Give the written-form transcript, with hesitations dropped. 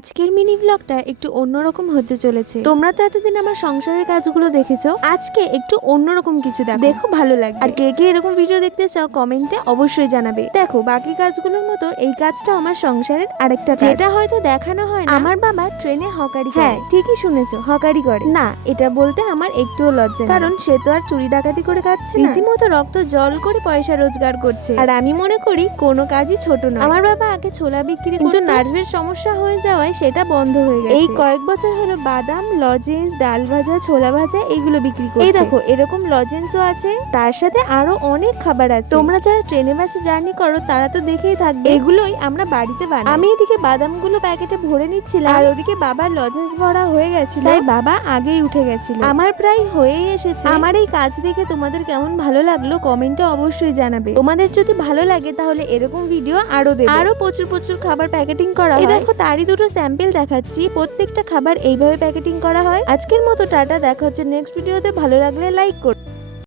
আজকের মিনি ব্লগটা একটু অন্যরকম হতে চলেছে। তোমরা তো এতদিন আমার সংসারের কাজগুলো দেখেছো, আজকে একটু অন্যরকম কিছু দেখো ভালো লাগবে। আর কে কে এরকম ভিডিও দেখতে চাও কমেন্টে অবশ্যই জানাবে। দেখো বাকি কাজগুলোর মতো এই কাজটা আমার সংসারের আরেকটা কাজ, যেটা হয়তো দেখানো হয় না। আমার বাবা ট্রেনে হকারি করে। হ্যাঁ ঠিকই শুনেছো, হকারি করে না। এটা বলতে আমার একটুও লজ্জা নেই, কারণ সে তো আর চুরি ডাকাতি করে খাচ্ছে না, রীতিমতো রক্ত জল করে পয়সা রোজগার করছে। আর আমি মনে করি কোনো কাজই ছোট নয়। আমার বাবা আগে ছোলা বিক্রি করতো, কিন্তু নার্ভের সমস্যা হয়ে যাওয়ায় সেটা বন্ধ হয়ে গেছে। এই কয়েক বছর হলো বাদাম, লজেন্স, ডাল ভাজা, ছোলা ভাজা এগুলো বিক্রি করছে। এই দেখো এরকম লজেন্সও আছে, তার সাথে আরো অনেক খাবার আছে। তোমরা যারা ট্রেনে বাসে জার্নি করো তারা তো দেখেই থাকবে, এগুলোই আমরা বাড়িতে বানাই। আমি এদিকে বাদামগুলো প্যাকেটে ভরে নিচ্ছিলাম, আর ওদিকে বাবার লজেন্স ভরা হয়ে গেছিল, তাই বাবা আগেই উঠে গেছিল। আমার প্রায় হয়েই এসেছে। আমার এই কাজ দেখে তোমাদের কেমন ভালো লাগলো কমেন্টে অবশ্যই জানাবে। তোমাদের যদি ভালো লাগে তাহলে এরকম ভিডিও আরো দেব। আরো প্রচুর প্রচুর খাবার প্যাকেটিং করা হয়। দেখো তারই দুটো স্যাম্পল দেখাচ্ছি, প্রত্যেকটা খাবার এইভাবে প্যাকেটিং করা হয়। আজকের মতো টাটা, দেখা হচ্ছে নেক্সট ভিডিওতে। ভালো লাগলে লাইক করো।